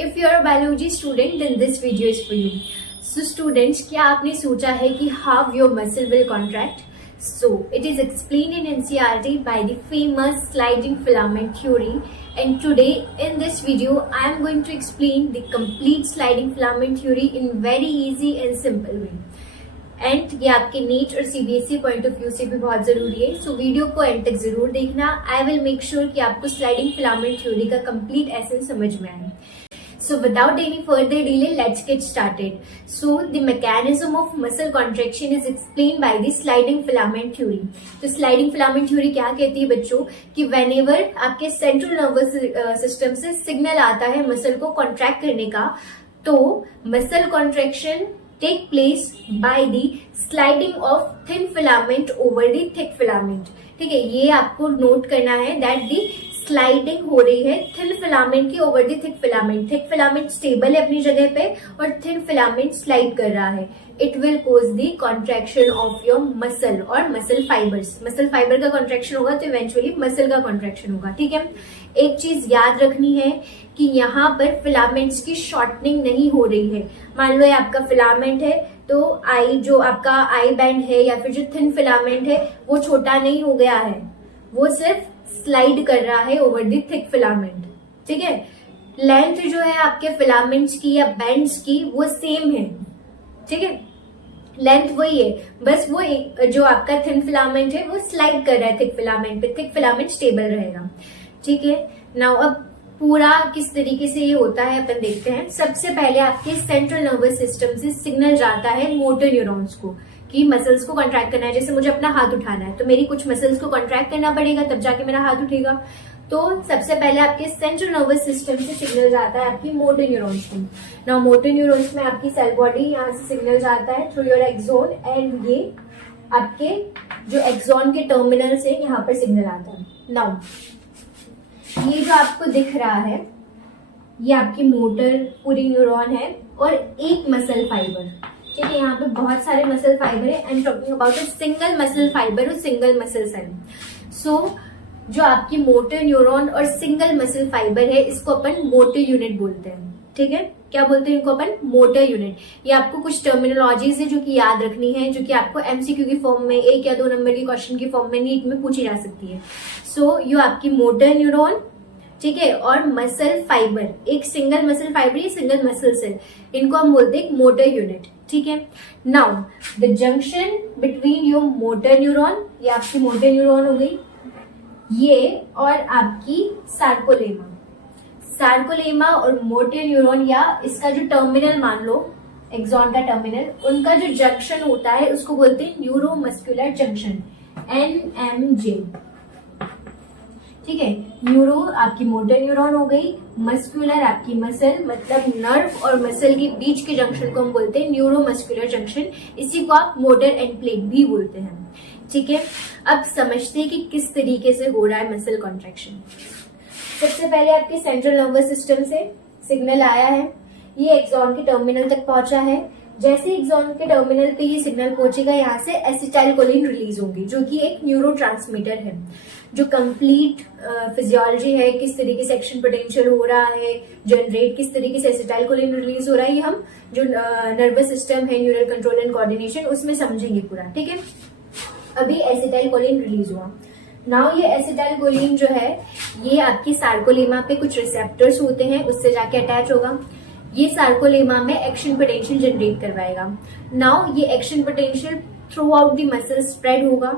If you are a biology student, then this video is for you. So students, क्या आपने सोचा है कि how your muscle will contract? So it is explained in NCERT by the famous sliding filament theory. And today in this video, I am going to explain the complete sliding filament theory in very easy and simple way. And ये आपके NEET और CBSE point of view से भी बहुत जरूरी है. So video को and तक जरूर देखना. आई विल मेक श्योर कि आपको स्लाइडिंग फिलामेंट थ्योरी का कंप्लीट एसेंस समझ में आए. So without any further delay, let's get started. So the mechanism of muscle contraction is explained by the sliding filament theory. तो sliding filament theory क्या कहती है बच्चों कि whenever आपके central nervous system से signal आता है muscle को contract करने का, तो muscle contraction take place by the sliding of thin filament over the thick filament. ठीक है, ये आपको नोट करना है that the स्लाइडिंग हो रही है थिन फिलामेंट की over the thick filament. Thick filament stable है अपनी जगह पे और थिन फिलामेंट स्लाइड कर रहा है. It will cause the contraction of your muscle और मसल फाइबर्स. मसल फाइबर का कॉन्ट्रैक्शन होगा तो इवेंचुअली मसल का कॉन्ट्रैक्शन होगा. ठीक है, एक चीज याद रखनी है कि यहाँ पर फिलामेंट्स की शॉर्टनिंग नहीं हो रही है. मान लो ये आपका फिलामेंट है तो आई जो आपका आई बैंड है या फिर जो थिन फिलामेंट है वो छोटा नहीं हो गया है, वो सिर्फ स्लाइड कर रहा है ओवर दी थिक फिलामेंट. ठीक है, लेंथ जो है आपके फिलामेंट्स की या बैंड्स की वो सेम है. ठीक है, लेंथ वही है, बस वो जो आपका थिन फिलामेंट है वो स्लाइड कर रहा है थिक फिलामेंट पे. थिक फिलामेंट स्टेबल रहेगा. ठीक है, नाउ अब पूरा किस तरीके से ये होता है अपन देखते हैं. सबसे पहले आपके सेंट्रल नर्वस सिस्टम से सिग्नल जाता है मोटर न्यूरॉन्स को कि मसल्स को कॉन्ट्रैक्ट करना है. जैसे मुझे अपना हाथ उठाना है तो मेरी कुछ मसल्स को कॉन्ट्रैक्ट करना पड़ेगा तब जाके मेरा हाथ उठेगा. तो सबसे पहले आपके सेंट्रल नर्वस सिस्टम से सिग्नल जाता है आपकी मोटर न्यूरॉन्स को. नाउ मोटर न्यूरॉन्स में आपकी सेल बॉडी यहाँ से सिग्नल जाता है थ्रू योर एक्सोन एंड ये आपके जो एक्सोन के टर्मिनल से यहाँ पर सिग्नल आता है. नाउ ये जो आपको दिख रहा है ये आपकी मोटर पूरी न्यूरॉन है और एक मसल फाइबर. ठीक है, यहाँ पे बहुत सारे मसल फाइबर है. I am talking about a single muscle fibre और सिंगल मसल सेल. सो जो आपकी मोटर न्यूरॉन और सिंगल मसल फाइबर है इसको अपन मोटर यूनिट बोलते हैं. ठीक है, क्या बोलते हैं इनको अपन? Motor unit. ये आपको कुछ टर्मिनोलॉजीज है जो कि याद रखनी है, जो कि आपको एमसीक्यू की फॉर्म में 1 या 2 नंबर की क्वेश्चन की फॉर्म में नीट में पूछी जा सकती है. सो ये आपकी मोटर न्यूरॉन, ठीक है, और मसल फाइबर, एक सिंगल मसल फाइबर या सिंगल मसल सेल, इनको हम बोलते हैं मोटर यूनिट. ठीक है, now the junction between your motor neuron, ये आपकी मोटर न्यूरॉन हो गई, ये और आपकी सार्कोलेमा. सार्कोलेमा और मोटर न्यूरॉन या इसका जो टर्मिनल मान लो एक्सॉन का टर्मिनल, उनका जो जंक्शन होता है उसको बोलते हैं न्यूरोमस्कुलर जंक्शन, NMJ. ठीक है, न्यूरो आपकी मोटर न्यूरॉन हो गई, मस्कुलर आपकी मसल, मतलब नर्व और मसल के बीच के जंक्शन को हम बोलते हैं न्यूरोमस्कुलर जंक्शन. इसी को आप मोटर एंड प्लेट भी बोलते हैं. ठीक है, अब समझते हैं कि किस तरीके से हो रहा है मसल कॉन्ट्रैक्शन. सबसे पहले आपके सेंट्रल नर्वस सिस्टम से सिग्नल आया है, ये एक्सॉन के टर्मिनल तक पहुंचा है. जैसे एक्सॉन के टर्मिनल पे ये सिग्नल पहुंचेगा यहाँ से एसिटाइलकोलिन रिलीज होगी जो कि एक न्यूरोट्रांसमीटर है. जो कंप्लीट फिजियोलॉजी है, किस तरीके से एक्शन पोटेंशियल हो रहा है, जनरेट किस तरीके से एसिटाइलकोलिन रिलीज हो रहा है, ये हम जो नर्वस सिस्टम है, न्यूरल कंट्रोल एंड कोऑर्डिनेशन, उसमें समझेंगे पूरा. ठीक है, अभी एसिटाइलकोलिन रिलीज हुआ. नाउ ये एसिटाइलकोलिन जो है ये आपकी सार्कोलेमा पे कुछ रिसेप्टर्स होते हैं, उससे जाके अटैच होगा. ये सार्कोलेमा में एक्शन पोटेंशियल जनरेट करवाएगा. नाउ ये action potential through out the muscle spread होगा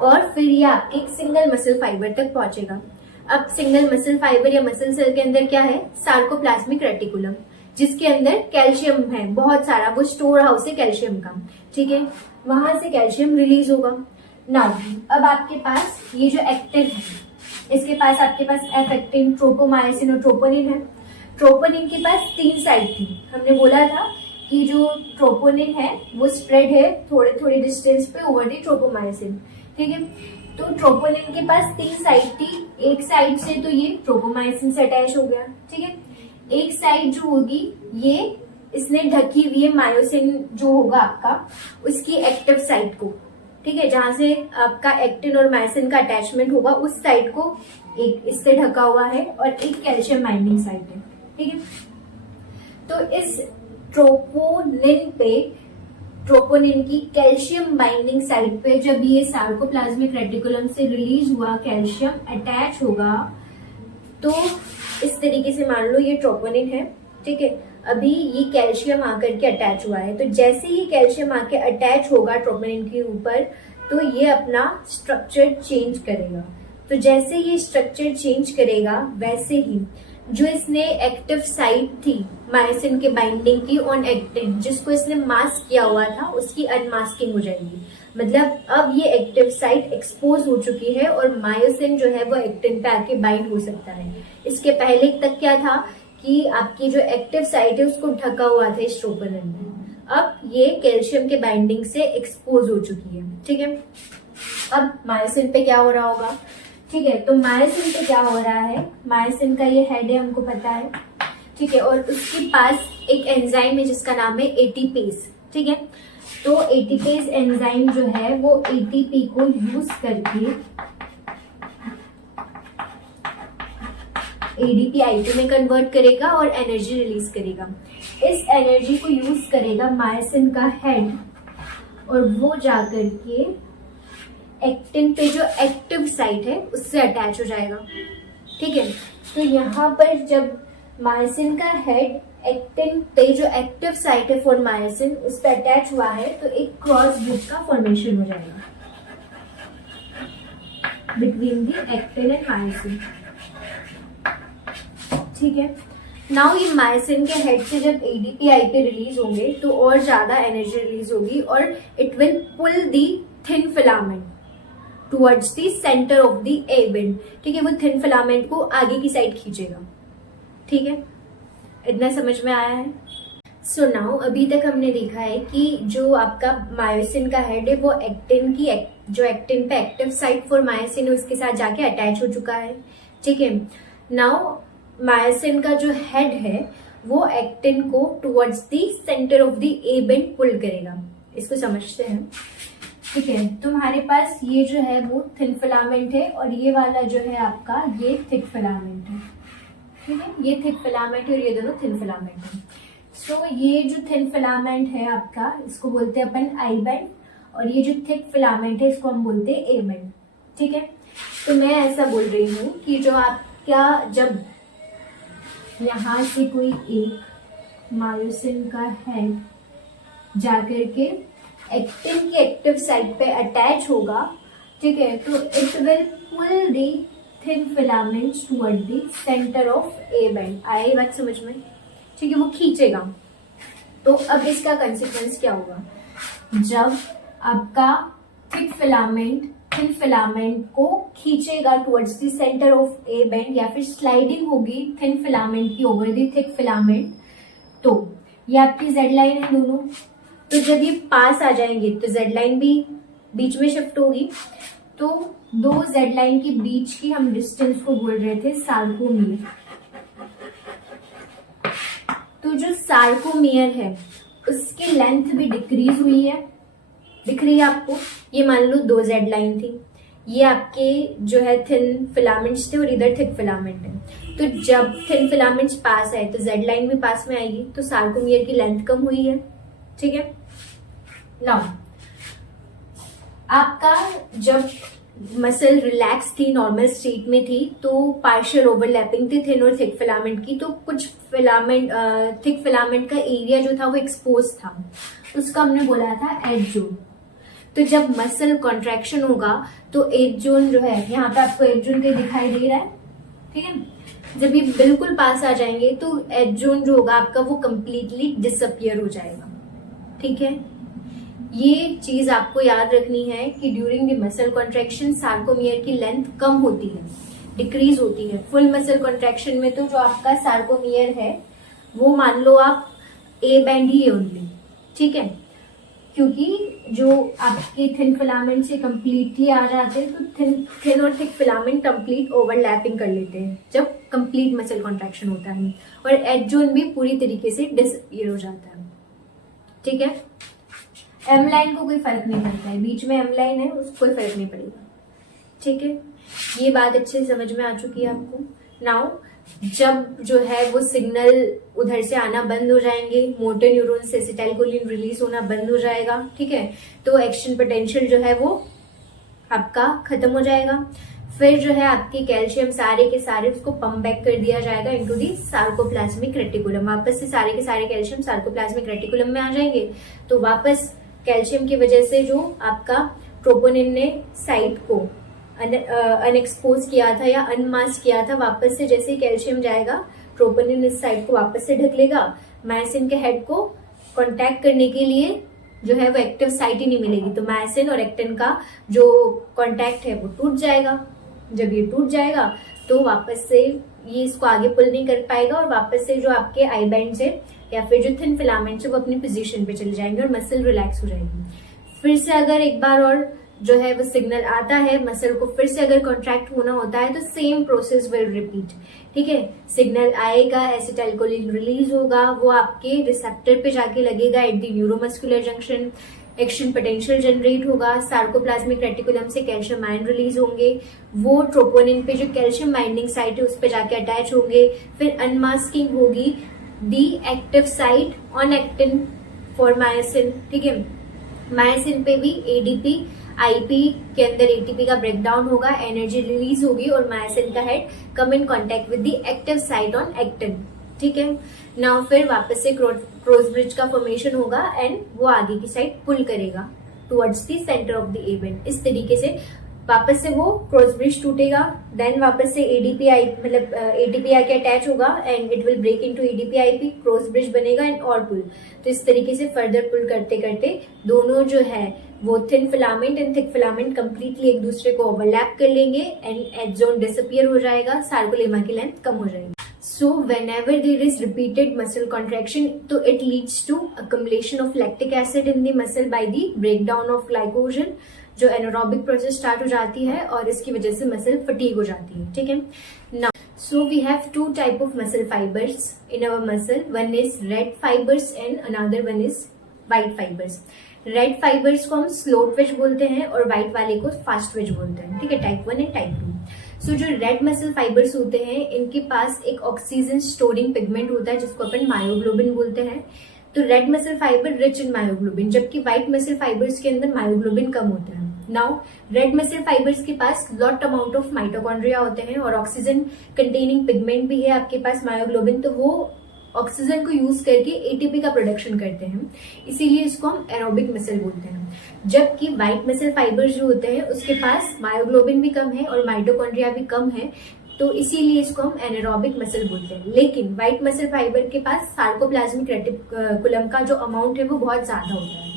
और फिर ये आपके एक सिंगल मसल फाइबर तक पहुंचेगा. अब सिंगल मसल फाइबर या मसल सेल के अंदर क्या है? सार्कोप्लाज्मिक रेटिकुलम, जिसके अंदर कैल्शियम है बहुत सारा, वो स्टोर हाउस है कैल्शियम का. ठीक है, वहां से कैल्शियम रिलीज होगा. नाउ अब आपके पास ये जो एक्टिन है, इसके पास आपके पास एफ एक्टिन, ट्रोपोमायोसिन और ट्रोपोनिन है. ट्रोपोनिन के पास 3 साइड थी. हमने बोला था कि जो ट्रोपोनिन है वो स्प्रेड है थोड़े थोड़े डिस्टेंस पे ओवर दी ट्रोपोमायोसिन. ठीक है, तो ट्रोपोनिन के पास 3 साइड थी. एक साइड से तो ये ट्रोपोमायोसिन से अटैच हो गया. ठीक है, एक साइड जो होगी ये इसने ढकी हुई है मायोसिन जो होगा आपका उसकी एक्टिव साइड को. ठीक है, जहां से आपका एक्टिन और मायोसिन का अटैचमेंट होगा उस साइड को एक इससे ढका हुआ है और एक कैल्शियम बाइंडिंग साइड है. ठीक है, तो इस ट्रोपोनिन की कैल्शियम बाइंडिंग साइट पे जब ये सार्कोप्लाज्मिक रेटिकुलम से रिलीज हुआ कैल्शियम अटैच होगा, तो इस तरीके से मान लो ये ट्रोपोनिन है, ठीक है। अभी ये कैल्शियम आकर के अटैच हुआ है, तो जैसे ही कैल्शियम आके अटैच होगा ट्रोपोनिन के ऊपर, तो ये अपना स्ट्रक्चर चेंज करेगा। तो जैसे ये स्ट्रक्चर चेंज करेगा वैसे ही जो इसने एक्टिव साइट थी मायोसिन के बाइंडिंग की ऑन एक्टिन, जिसको इसने मास्क किया हुआ था, उसकी अनमास्किंग हो जाएगी। मतलब अब ये एक्टिव साइट एक्सपोज हो चुकी है और मायोसिन जो है वो एक्टिन पे आके बाइंड हो सकता है। इसके पहले तक क्या था कि आपकी जो एक्टिव साइट है उसको ढका हुआ था इस ट्रोपोनिन में। अब ये कैल्शियम के बाइंडिंग से एक्सपोज हो चुकी है, ठीक है। अब मायोसिन पे क्या हो रहा होगा, ठीक है। तो मायोसिन पे क्या हो रहा है, मायोसिन का ये हेड है, हमको पता है, ठीक है। और उसके पास एक एंजाइम है जिसका नाम है एटीपेज, ठीक है। तो एटीपेज एंजाइम जो है वो एटीपी को यूज करके एडीपी आईपी में कन्वर्ट करेगा और एनर्जी रिलीज करेगा। इस एनर्जी को यूज करेगा मायोसिन का हेड और वो जाकर के एक्टिन पे जो एक्टिव साइट है उससे अटैच हो जाएगा, ठीक है। तो यहाँ पर जब मायोसिन का हेड एक्टिन पे जो एक्टिव साइट है फॉर मायोसिन उस पर अटैच हुआ है, तो एक क्रॉस ब्रिज का फॉर्मेशन हो जाएगा between the actin and myosin, ठीक है। नाउ ये मायोसिन के हेड से जब एडीपी आईपी रिलीज होंगे तो और ज्यादा एनर्जी रिलीज होगी और it will pull the thin filament towards the centre of the A band, ठीक है। वो थिन फिलामेंट को आगे की साइड खींचेगा, ठीक है। इतना समझ में आया है। सो नाउ अभी तक हमने देखा है कि जो आपका मायोसिन का हेड है वो एक्टिन की जो एक्टिन पे एक्टिव साइट फॉर मायोसिन है उसके साथ जाके अटैच हो चुका है, ठीक है। नाउ मायोसिन का जो हेड है वो एक्टिन को towards the centre of the A band pull करेगा। इसको समझते हैं, ठीक है। तुम्हारे पास ये जो है वो थिन फिलामेंट है और ये वाला जो है आपका ये थिक फिलामेंट है, ठीक है। ये थिक फिलामेंट है और ये दोनों थिन फिलामेंट है। सो ये जो थिन फिलामेंट है आपका इसको बोलते हैं अपन आई बेंड और ये जो थिक फिलामेंट है इसको हम बोलते हैं ए बेंड, ठीक है। तो मैं ऐसा बोल रही हूँ कि जो आपका जब यहाँ से कोई एक मायोसिन का हेड जाकर के एक्टिन की एक्टिव साइट पे अटैच होगा, ठीक है, तो it will pull the thin filaments toward the centre of A band. आए बात समझ में, ठीक है। वो खींचेगा। तो अब इसका कंसिक्वेंस क्या होगा, जब आपका थिक फिलामेंट को खींचेगा towards the centre of A bend या फिर स्लाइडिंग होगी थिन फिलामेंट की ओवर द थिक फिलामेंट, तो ये आपकी जेड लाइन है दोनों। तो जब ये पास आ जाएंगे तो जेड लाइन भी बीच में शिफ्ट होगी। तो दो जेड लाइन के बीच की हम डिस्टेंस को बोल रहे थे सार्कोमियर। तो जो सार्कोमियर है उसकी लेंथ भी डिक्रीज हुई है, दिख रही है आपको। ये मान लो दो जेड लाइन थी, ये आपके जो है थिन फिलामेंट्स थे और इधर थिक फिलामेंट है। तो जब थिन फिलामेंट्स पास आए तो जेड लाइन भी पास में आएगी, तो सार्कोमियर की लेंथ कम हुई है, ठीक है। नाउ आपका जब मसल रिलैक्स थी, नॉर्मल स्टेट में थी, तो पार्शियल ओवरलैपिंग थी थिन और थिक फिलामेंट की। तो कुछ फिलामेंट थिक फिलामेंट का एरिया जो था वो एक्सपोज था, उसका हमने बोला था एज जोन। तो जब मसल कॉन्ट्रैक्शन होगा तो एज जोन जो है, यहाँ पे आपको एज जोन कहीं दिखाई दे रहा है, ठीक है। जब ये बिल्कुल पास आ जाएंगे तो एज जोन जो होगा आपका वो कंप्लीटली डिसअपियर हो जाएगा, ठीक है। ये चीज आपको याद रखनी है कि during the muscle contraction sarcomere की लेंथ कम होती है, डिक्रीज होती है। फुल मसल कॉन्ट्रैक्शन में तो जो आपका सार्कोमियर है वो मान लो आप ए बैंड ही है ओनली, ठीक है, क्योंकि जो आपके थिन फिलामेंट से कंप्लीटली आ जाते हैं तो थिन और थिक फिलामेंट कंप्लीट ओवरलैपिंग कर लेते हैं जब कंप्लीट मसल कॉन्ट्रैक्शन होता है, और एज जोन भी पूरी तरीके से डिसअपियर हो जाता है, ठीक है। एम लाइन को कोई फर्क नहीं पड़ता है, बीच में एम लाइन है उसको कोई फर्क नहीं पड़ेगा, ठीक है। ये बात अच्छे से समझ में आ चुकी है आपको। नाउ जब जो है वो सिग्नल उधर से आना बंद हो जाएंगे, मोटर न्यूरॉन से एसिटाइलकोलिन रिलीज होना बंद हो जाएगा, ठीक है, तो एक्शन पोटेंशियल जो है वो आपका खत्म हो जाएगा। फिर जो है आपके कैल्शियम सारे के सारे उसको पंप बैक कर दिया जाएगा इनटू दी सार्कोप्लाज्मिक रेटिकुलम। वापस से सारे के सारे कैल्शियम सार्कोप्लाज्मिक रेटिकुलम में आ जाएंगे। तो वापस कैल्शियम की वजह से जो आपका ट्रोपोनिन ने साइट को अनएक्सपोज किया था या अनमास्क किया था, वापस से जैसे ही कैल्शियम जाएगा ट्रोपोनिन इस साइट को वापस से ढक लेगा। मायोसिन के हेड को कांटेक्ट करने के लिए जो है वो एक्टिव साइट ही नहीं मिलेगी, तो मायोसिन और एक्टिन का जो कांटेक्ट है वो टूट जाएगा। जब ये टूट जाएगा तो वापस से ये इसको आगे पुल नहीं कर पाएगा और वापस से जो आपके आई बैंड्स है या फिर जो थिन फिलामेंट्स है वो अपनी पोजीशन पे चले जाएंगे और मसल रिलैक्स हो जाएगी। फिर से अगर एक बार और जो है वो सिग्नल आता है, मसल को फिर से अगर कॉन्ट्रैक्ट होना होता है तो सेम प्रोसेस विल रिपीट, ठीक है। सिग्नल आएगा, एसिटाइलकोलिन रिलीज होगा, वो आपके रिसेप्टर पे जाके लगेगा at the neuromuscular junction, action potential generate होगा, सार्कोप्लाज्मिक रेटिकुलम से कैल्शियम आयन रिलीज होंगे, वो ट्रोपोनिन पे जो कैल्शियम बाइंडिंग साइट है उस पे जाके अटैच होंगे। फिर अनमास्किंग होगी दी active site on actin for myosin, ठीक है। मायोसिन पे भी एडीपी आईपी के अंदर एटीपी का ब्रेकडाउन होगा, एनर्जी रिलीज होगी और मायोसिन का head come in contact with the active site on actin, ठीक है। नाउ फिर वापस से क्रॉस ब्रिज का फॉर्मेशन होगा एंड वो आगे की साइड पुल करेगा towards the centre of the event. इस तरीके से वापस से वो क्रॉस ब्रिज टूटेगा, देन वापस से एडीपीआई मतलब एटीपी आके अटैच होगा and it will break into ADP Pi, cross bridge बनेगा एंड और पुल। तो इस तरीके से फर्दर पुल करते करते दोनों जो है वो thin filament and thick filament completely एक दूसरे को ओवरलैप कर लेंगे एंड एज जोन डिसअपियर हो जाएगा, सार्कोलेमा की लेंथ कम हो जाएगी। So whenever there is repeated muscle contraction, तो it leads to accumulation of lactic acid in the muscle by the breakdown of glycogen, जो एनारोबिक प्रोसेस स्टार्ट हो जाती है और इसकी वजह से मसल फटीग हो जाती है, ठीक है। Now so we have two type of muscle fibres in our muscle, one is red fibres and another one is white fibres. Red fibres को हम स्लो ट्विच बोलते हैं और व्हाइट वाले को फास्ट ट्विच बोलते हैं, ठीक है, टाइप 1 एंड टाइप 2। सो जो रेड मसल फाइबर्स होते हैं इनके पास एक ऑक्सीजन स्टोरिंग पिगमेंट होता है जिसको अपन मायोग्लोबिन बोलते हैं। तो red muscle fibre rich in myoglobin, जबकि व्हाइट मसल फाइबर्स के अंदर मायोग्लोबिन कम होता है। नाउ रेड मसल फाइबर्स के पास लॉट अमाउंट ऑफ माइटोकॉन्ड्रिया होते हैं और ऑक्सीजन कंटेनिंग पिगमेंट भी है आपके पास मायोग्लोबिन, तो वो ऑक्सीजन को यूज करके एटीपी का प्रोडक्शन करते हैं, इसीलिए इसको हम एरोबिक मसल बोलते हैं। जबकि व्हाइट मसल फाइबर्स जो होते हैं उसके पास मायोग्लोबिन भी कम है और माइटोकॉन्ड्रिया भी कम है, तो इसीलिए इसको हम एनारोबिक मसल बोलते हैं। लेकिन व्हाइट मसल फाइबर के पास सार्कोप्लाज्मिक रेटिकुलम का जो अमाउंट है वो बहुत ज्यादा होता है।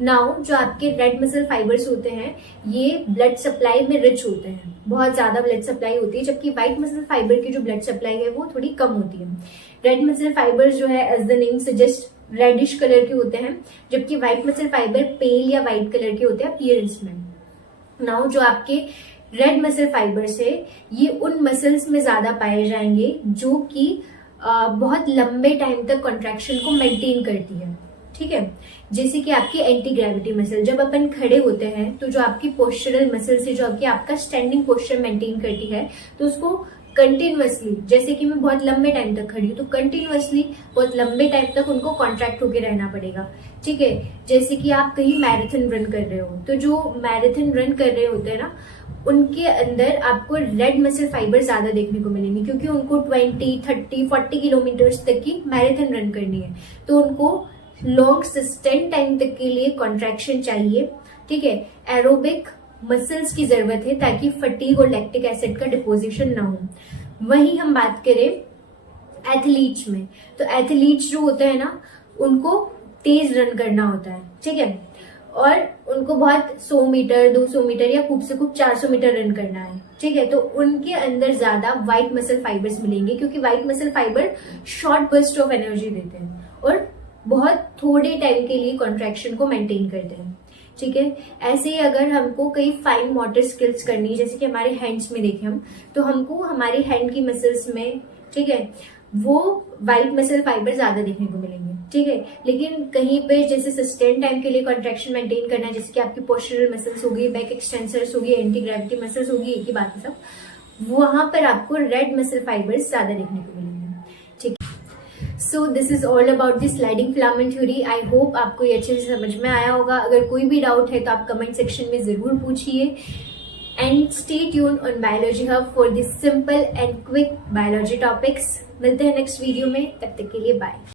नाउ जो आपके रेड मसल फाइबर्स होते हैं ये ब्लड सप्लाई में रिच होते हैं, बहुत ज्यादा ब्लड सप्लाई होती है, जबकि व्हाइट मसल फाइबर की जो ब्लड सप्लाई है वो थोड़ी कम होती है। रेड मसल फाइबर्स जो है as the name suggest reddish colour के होते हैं, जबकि व्हाइट मसल फाइबर पेल या व्हाइट कलर के होते हैं अपीयरेंस में। नाउ जो आपके रेड मसल फाइबर्स है ये उन मसल्स में ज्यादा पाए जाएंगे जो कि बहुत लंबे टाइम तक कॉन्ट्रैक्शन को मेंटेन करती है, ठीक है। जैसे कि आपकी एंटी ग्रेविटी मसल, जब अपन खड़े होते हैं तो जो आपकी पोस्चरल मसल से जो आपका स्टैंडिंग पोस्चर मेंटेन करती है, तो उसको कंटिन्यूअसली, जैसे कि मैं बहुत लंबे टाइम तक खड़ी हूँ तो कंटिन्यूअसली बहुत लंबे टाइम तक उनको कॉन्ट्रैक्ट होके रहना पड़ेगा, ठीक है। जैसे कि आप कहीं मैराथन रन कर रहे हो, तो जो मैराथन रन कर रहे होते हैं ना उनके अंदर आपको रेड मसल फाइबर ज्यादा देखने को मिलेंगे, क्योंकि उनको 20, 30, 40 किलोमीटर्स तक की मैराथन रन करनी है, तो उनको लॉन्ग सस्टेन टाइम तक के लिए कॉन्ट्रैक्शन चाहिए, ठीक है। एरोबिक मसल्स की जरूरत है ताकि फटीग और लैक्टिक एसिड का डिपोजिशन ना हो। वहीं हम बात करें एथलीट्स में, तो एथलीट्स जो होते हैं ना उनको तेज रन करना होता है, ठीक है, और उनको बहुत 100 मीटर 200 मीटर या खूब से खूब 400 मीटर रन करना है, ठीक है। तो उनके अंदर ज्यादा व्हाइट मसल फाइबर्स मिलेंगे, क्योंकि white muscle fibre short burst of energy देते हैं और बहुत थोड़े टाइम के लिए कॉन्ट्रैक्शन को मेंटेन करते हैं, ठीक है। ऐसे ही अगर हमको कई फाइन मोटर स्किल्स करनी है, जैसे कि हमारे हैंड्स में देखें हम, तो हमको हमारी हैंड की मसल्स में, ठीक है, वो व्हाइट मसल फाइबर ज्यादा देखने को मिलेंगे, ठीक है। लेकिन कहीं पे जैसे सस्टेन टाइम के लिए कॉन्ट्रैक्शन मेंटेन करना है, जैसे कि आपकी पोस्चरल मसल्स होगी, बैक एक्सटेंसर्स होगी, एंटी ग्रेविटी मसल्स होगी, एक ही बात है सब, वहां पर आपको रेड मसल फाइबर्स ज्यादा देखने को मिलेंगे। ठीक है, so this is all about the sliding filament theory. I hope आपको ये अच्छे से समझ में आया होगा। अगर कोई भी डाउट है तो आप कमेंट सेक्शन में जरूर पूछिए। And stay tune on biology hub for this simple and quick biology topics. मिलते हैं नेक्स्ट वीडियो में, तब तक के लिए बाय।